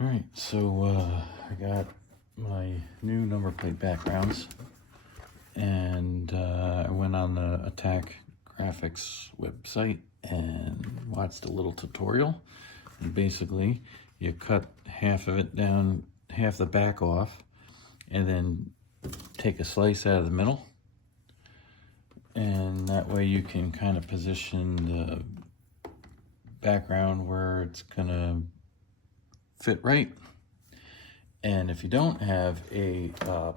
All right, so I got my new number plate backgrounds, and I went on the Attack Graphics website and watched a little tutorial. And basically, you cut half of it down, half the back off, and then take a slice out of the middle. And that way you can kind of position the background where it's gonna fit right. And if you don't have a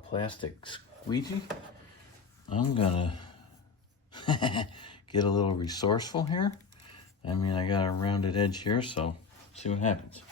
plastic squeegee, I'm gonna get a little resourceful here. I mean, I got a rounded edge here, so see what happens.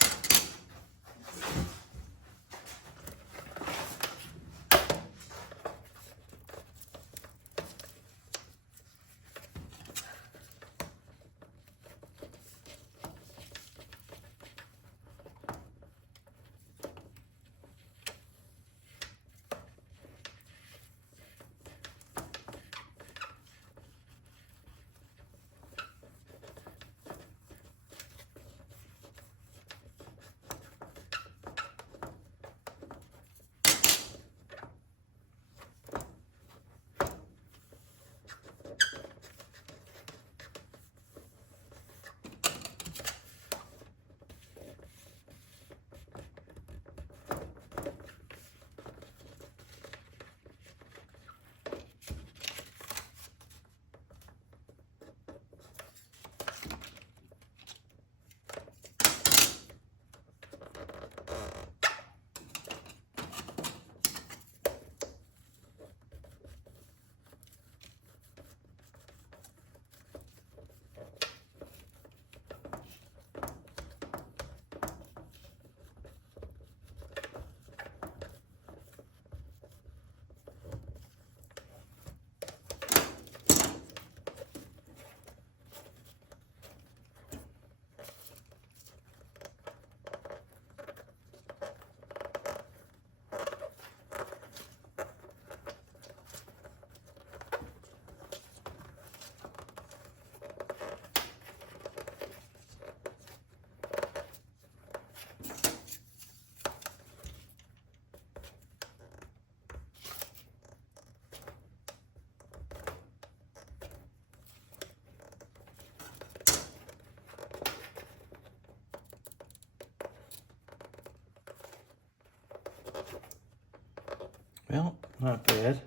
Well, not bad.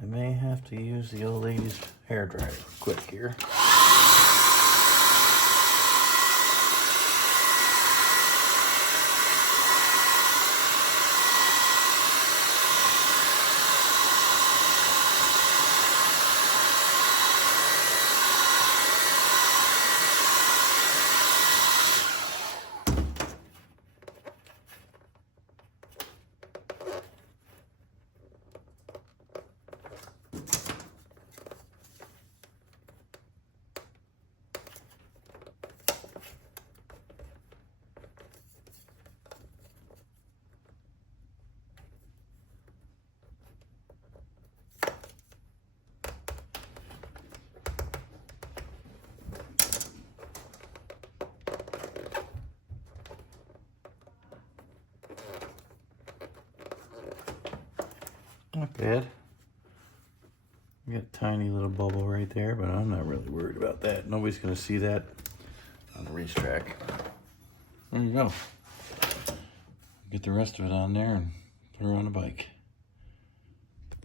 I may have to use the old lady's hairdryer quick here. Not bad. We got a tiny little bubble right there, but I'm not really worried about that. Nobody's gonna see that on the racetrack. There you go. Get the rest of it on there and put her on the bike.